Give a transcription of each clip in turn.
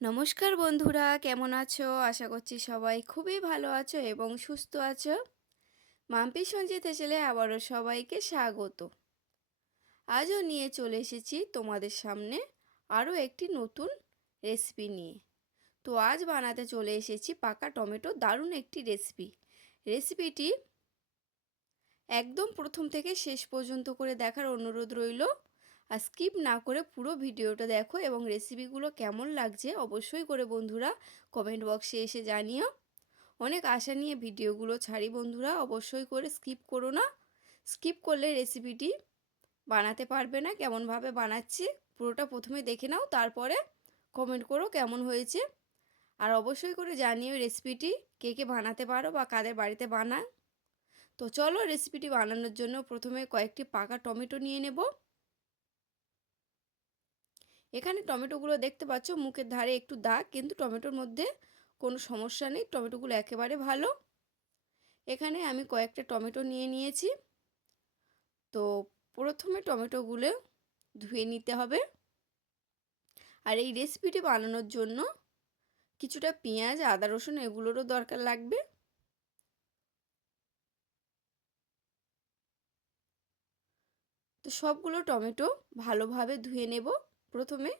নমস্কার বন্ধুরা, কেমন আছো? আশা করছি সবাই খুবই ভালো আছো এবং সুস্থ আছো। মাম্পি সঞ্জিত হেসেলে আবারও সবাইকে স্বাগত। আজও নিয়ে চলে এসেছি তোমাদের সামনে আরও একটি নতুন রেসিপি নিয়ে। তো আজ বানাতে চলে এসেছি পাকা টমেটো দারুণ একটি রেসিপিটি একদম প্রথম থেকে শেষ পর্যন্ত করে দেখার অনুরোধ রইল। আর স্কিপ না করে পুরো ভিডিওটা দেখো এবং রেসিপিগুলো কেমন লাগছে অবশ্যই করে বন্ধুরা কমেন্ট বক্সে এসে জানিও। অনেক আশা নিয়ে ভিডিওগুলো ছাড়ি বন্ধুরা, অবশ্যই করে স্কিপ করো না। স্কিপ করলে রেসিপিটি বানাতে পারবে না। কেমনভাবে বানাচ্ছি পুরোটা প্রথমে দেখে নাও, তারপরে কমেন্ট করো কেমন হয়েছে। আর অবশ্যই করে জানিও রেসিপিটি কে কে বানাতে পারো বা কাদের বাড়িতে বানায়। তো চলো রেসিপিটি বানানোর জন্য প্রথমে কয়েকটি পাকা টমেটো নিয়ে নেব। এখানে টমেটোগুলো দেখতে পাচ্ছ মুখের ধারে একটু দাগ, কিন্তু টমেটোর মধ্যে কোনো সমস্যা নেই, টমেটোগুলো একেবারে ভালো। এখানে আমি কয়েকটা টমেটো নিয়ে নিয়েছি। তো প্রথমে টমেটোগুলো ধুয়ে নিতে হবে। আর এই রেসিপিটি বানানোর জন্য কিছুটা পেঁয়াজ, আদা, রসুন এগুলোরও দরকার লাগবে। তো সবগুলো টমেটো ভালোভাবে ধুয়ে নেব প্রথমে।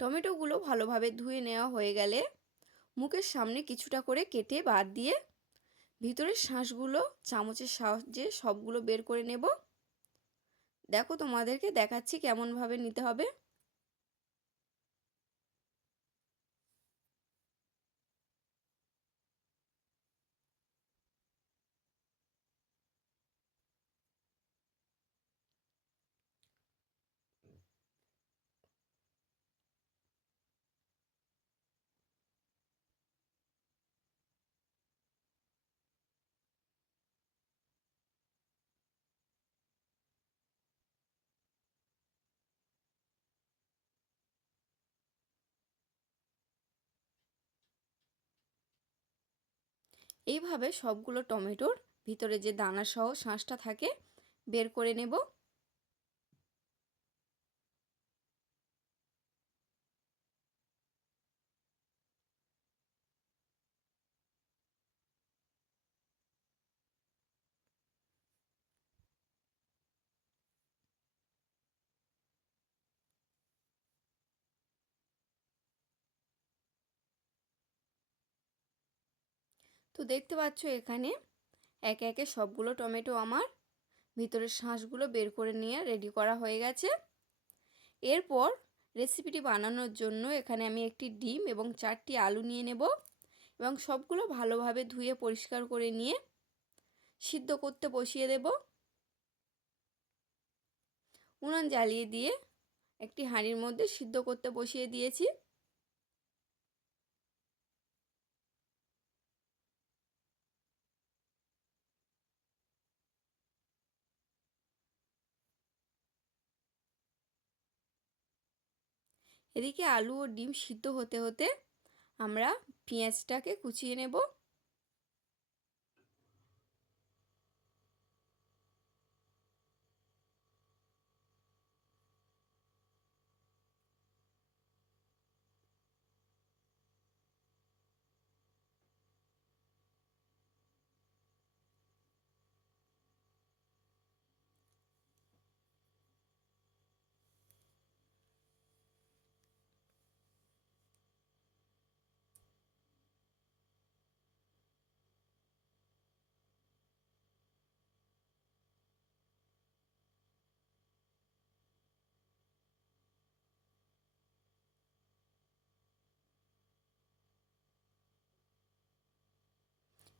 টমেটোগুলো ভালোভাবে ধুয়ে নেওয়া হয়ে গেলে মুখের সামনে কিছুটা করে কেটে বাদ দিয়ে ভিতরের শাঁসগুলো চামচের সাহায্যে সবগুলো বের করে নেব। দেখো তোমাদেরকে দেখাচ্ছি কেমনভাবে নিতে হবে। এইভাবে সবগুলো টমেটোর ভিতরে যে দানা সহ শাঁসটা থাকে বের করে নেব। তো দেখতে পাচ্ছ এখানে একে একে সবগুলো টমেটো আমার ভিতরের শাঁসগুলো বের করে নিয়ে রেডি করা হয়ে গেছে। এরপর রেসিপিটি বানানোর জন্য এখানে আমি একটি ডিম এবং 4টি আলু নিয়ে নেব এবং সবগুলো ভালোভাবে ধুয়ে পরিষ্কার করে নিয়ে সিদ্ধ করতে বসিয়ে দেব। উনান জ্বালিয়ে দিয়ে একটি হাঁড়ির মধ্যে সিদ্ধ করতে বসিয়ে দিয়েছি। এদিকে আলু ও ডিম সিদ্ধ হতে হতে আমরা পেঁয়াজটাকে কুচিয়ে নেব।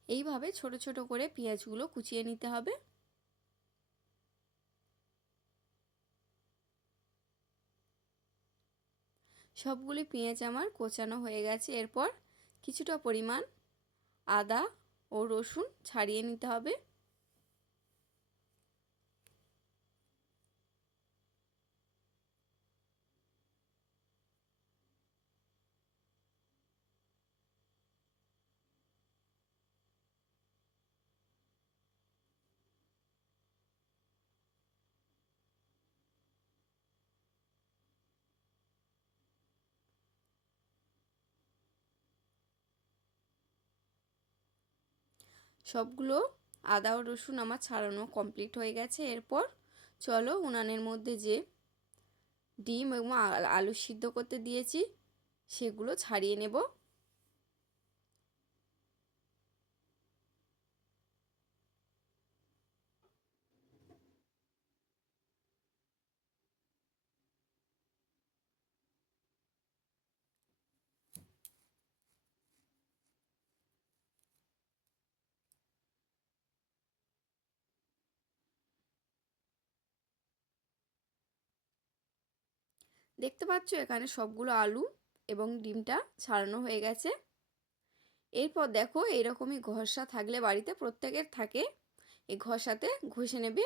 এইভাবে ছোট ছোট করে পেঁয়াজগুলো কুচিয়ে নিতে হবে। সবগুলি পেঁয়াজ আমার কোচানো হয়ে গেছে। এরপর কিছুটা পরিমাণ আদা ও রসুন ছাড়িয়ে নিতে হবে। সবগুলো আদা ও রসুন আমার ছাড়ানো কমপ্লিট হয়ে গেছে। এরপর চলো উনানের মধ্যে যে ডিম এবং আলু সিদ্ধ করতে দিয়েছি সেগুলো ছাড়িয়ে নেব। দেখতে পাচ্ছ এখানে সবগুলো আলু এবং ডিমটা ছাড়ানো হয়ে গেছে। এরপর দেখো এরকমই ঘষা থাকলে বাড়িতে প্রত্যেকের থাকে, এই ঘষাতে ঘষে নেবে।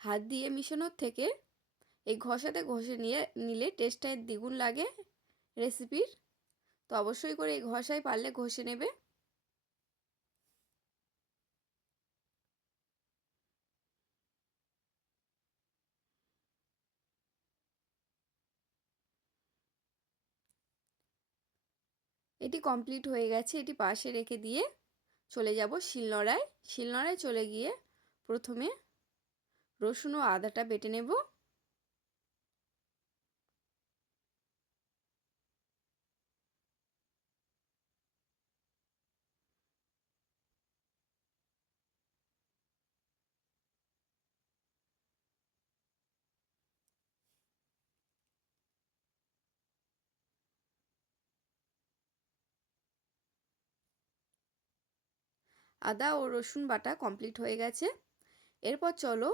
হাত দিয়ে মিশানোর থেকে এই ঘষাতে ঘষে নিলে টেস্টটা দ্বিগুণ লাগে রেসিপির। তো অবশ্যই করে এই ঘষায় পারলে ঘষে নেবে। এটি কমপ্লিট হয়ে গেছে, এটি পাশে রেখে দিয়ে চলে যাব শিলনোড়ায়। শিলনোড়ায় চলে গিয়ে প্রথমে রসুন ও আদাটা বেটে নেব। আদা ও রসুন বাটা কমপ্লিট হয়ে গেছে। এরপর চলো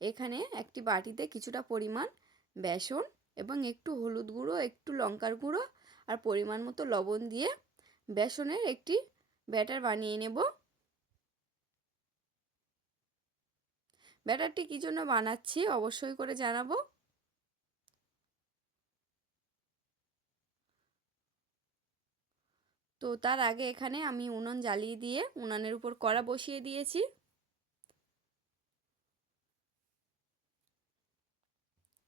এখানে একটি বাটিতে কিছুটা পরিমাণ বেসন এবং একটু হলুদ গুঁড়ো, একটু লঙ্কার গুঁড়ো আর পরিমাণ মতো লবণ দিয়ে বেসনের একটি ব্যাটার বানিয়ে নেব। ব্যাটারটি কী জন্য বানাচ্ছি অবশ্যই করে জানাবো। তো তার আগে এখানে আমি উনুন জ্বালিয়ে দিয়ে উনানের উপর কড়া বসিয়ে দিয়েছি।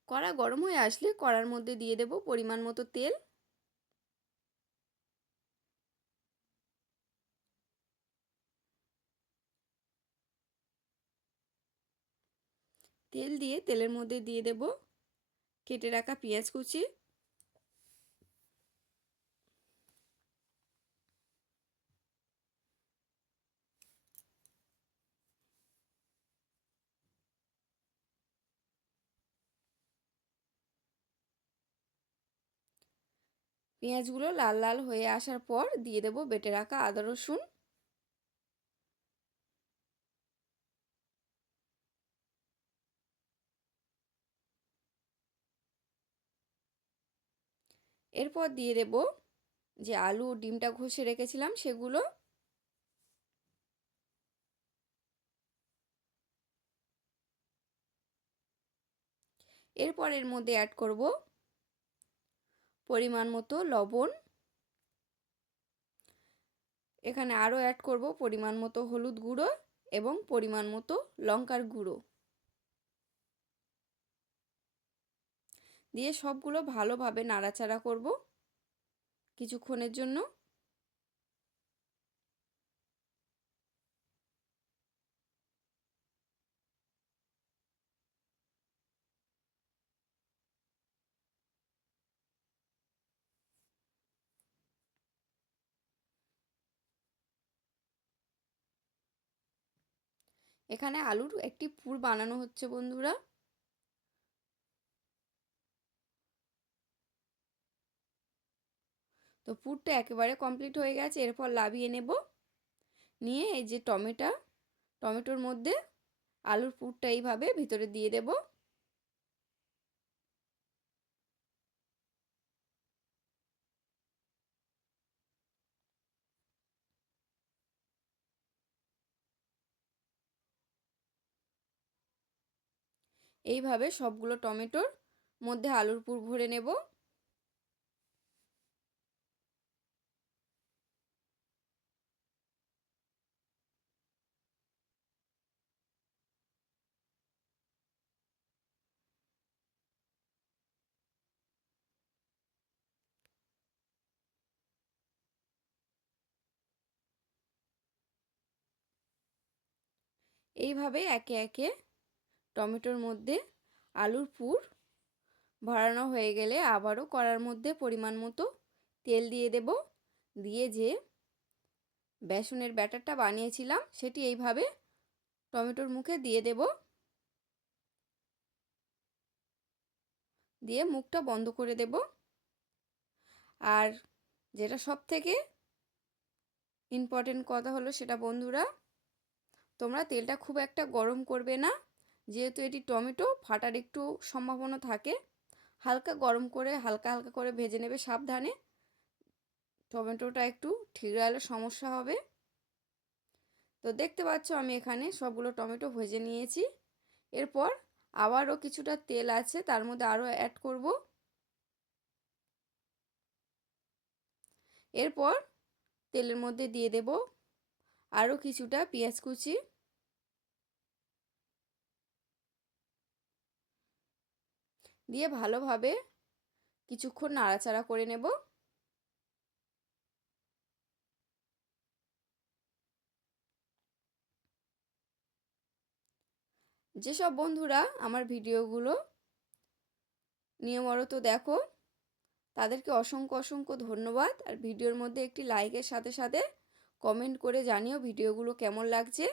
কড়া গরম হয়ে আসলে কড়ার মধ্যে দিয়ে দেব পরিমাণ মতো তেল। তেল দিয়ে তেলের মধ্যে দিয়ে দেব কেটে রাখা পেঁয়াজ কুচি। পেঁয়াজগুলো লাল লাল হয়ে আসার পর দিয়ে দেব বেটে রাখা আদা রসুন। এরপর দিয়ে দেব যে আলু ও ডিমটা ঘষে রেখেছিলাম সেগুলো। এরপর এর মধ্যে অ্যাড করব পরিমাণ মতো লবণ। এখানে আরও অ্যাড করব পরিমাণ মতো হলুদ গুঁড়ো এবং পরিমাণ মতো লঙ্কার গুঁড়ো দিয়ে সবগুলো ভালোভাবে নাড়াচাড়া করব কিছুক্ষণের জন্য। এখানে আলুর একটি পুর বানানো হচ্ছে বন্ধুরা। তো পুরটা একেবারে কমপ্লিট হয়ে গেছে। এরপর নামিয়ে নেব। নিয়ে এই যে টমেটোর মধ্যে আলুর পুরটা এইভাবে ভিতরে দিয়ে দেব। এইভাবে সবগুলো টমেটোর মধ্যে আলুর পুর ভরে নেব। এইভাবে একে একে টমেটোর মধ্যে আলুর পুর ভরানো হয়ে গেলে আবারও কড়ার মধ্যে পরিমাণ মতো তেল দিয়ে দেব। দিয়ে যে বেসনের ব্যাটারটা বানিয়েছিলাম সেটি এইভাবে টমেটোর মুখে দিয়ে দেব। দিয়ে মুখটা বন্ধ করে দেব। আর যেটা সব থেকে ইম্পর্টেন্ট কথা হলো সেটা বন্ধুরা, তোমরা তেলটা খুব একটা গরম করবে না, যেহেতু এটি টমেটো ফাটার একটু সম্ভাবনা থাকে। হালকা গরম করে হালকা হালকা করে ভেজে নেবে সাবধানে, টমেটোটা একটু ঠিকরালে সমস্যা হবে। তো দেখতে পাচ্ছ আমি এখানে সবগুলো টমেটো ভেজে নিয়েছি। এরপর আবারও কিছুটা তেল আছে, তার মধ্যে আরও অ্যাড করব। এরপর তেলের মধ্যে দিয়ে দেব আরও কিছুটা পেঁয়াজ কুচি। দিয়ে ভালোভাবে কিছুক্ষণ নাড়াচাড়া করে নেব। যেসব বন্ধুরা আমার ভিডিওগুলো নিয়মিত দেখো তাদেরকে অসংখ্য অসংখ্য ধন্যবাদ। আর ভিডিওর মধ্যে একটি লাইকের সাথে সাথে কমেন্ট করে জানিও ভিডিওগুলো কেমন লাগছে।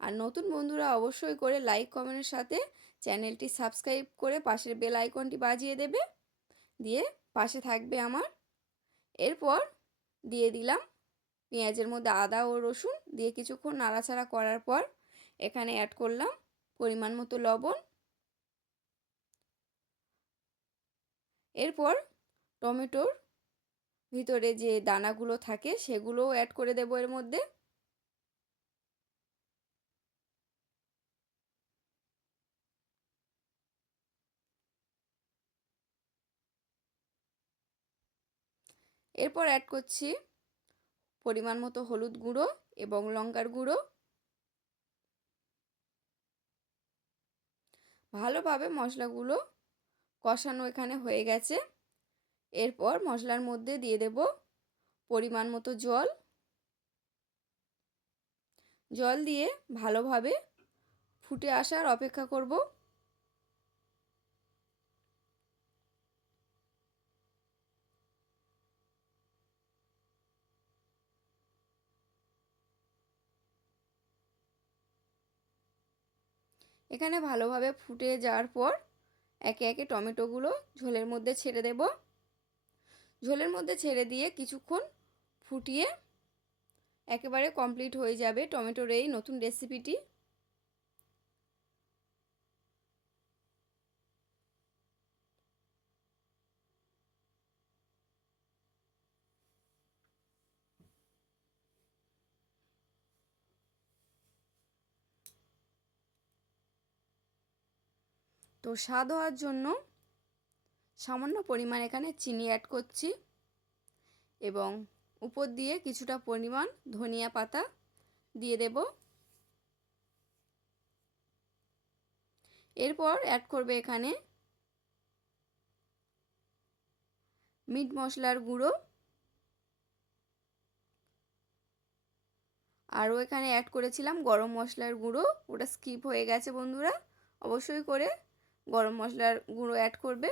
আর নতুন বন্ধুরা অবশ্যই করে লাইক কমেন্টের সাথে চ্যানেলটি সাবস্ক্রাইব করে পাশের বেল আইকনটি বাজিয়ে দেবে, দিয়ে পাশে থাকবে আমার। এরপর দিয়ে দিলাম পেঁয়াজের মধ্যে আদা ও রসুন, দিয়ে কিছুক্ষণ নাড়াচাড়া করার পর এখানে অ্যাড করলাম পরিমাণ মতো লবণ। এরপর টমেটোর ভিতরে যে দানাগুলো থাকে সেগুলোও অ্যাড করে দেব এর মধ্যে। এরপর অ্যাড করছি পরিমাণ মতো হলুদ গুঁড়ো এবং লঙ্কার গুঁড়ো। ভালোভাবে মশলাগুলো কষানো এখানে হয়ে গেছে। এরপর মশলার মধ্যে দিয়ে দেব পরিমাণ মতো জল। জল দিয়ে ভালোভাবে ফুটে আসার অপেক্ষা করব। এখানে ভালোভাবে ফুটে যাওয়ার পর একে একে টমেটোগুলো ঝোলের মধ্যে ছেড়ে দেব। ঝোলের মধ্যে ছেড়ে দিয়ে কিছুক্ষণ ফুটিয়ে একেবারে কমপ্লিট হয়ে যাবে টমেটোর এই নতুন রেসিপিটি। তো স্বাদ হওয়ার জন্য সামান্য পরিমাণ এখানে চিনি অ্যাড করছি এবং উপর দিয়ে কিছুটা পরিমাণ ধনিয়া পাতা দিয়ে দেব। এরপর অ্যাড করবে এখানে মিট মশলার গুঁড়ো। আরও এখানে অ্যাড করেছিলাম গরম মশলার গুঁড়ো, ওটা স্কিপ হয়ে গেছে বন্ধুরা, অবশ্যই করে গরম মশলার গুঁড়ো অ্যাড করবে।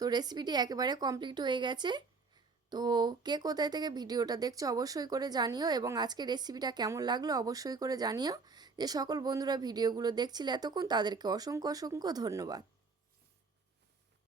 তো রেসিপিটি একেবারে কমপ্লিট হয়ে গেছে। তো কে কোথায় থেকে ভিডিওটা দেখছো অবশ্যই করে জানিও, এবং আজকে রেসিপিটা কেমন লাগলো অবশ্যই করে জানিও। যে সকল বন্ধুরা ভিডিওগুলো দেখছিলে এতক্ষণ তাদেরকে অসংখ্য অসংখ্য ধন্যবাদ।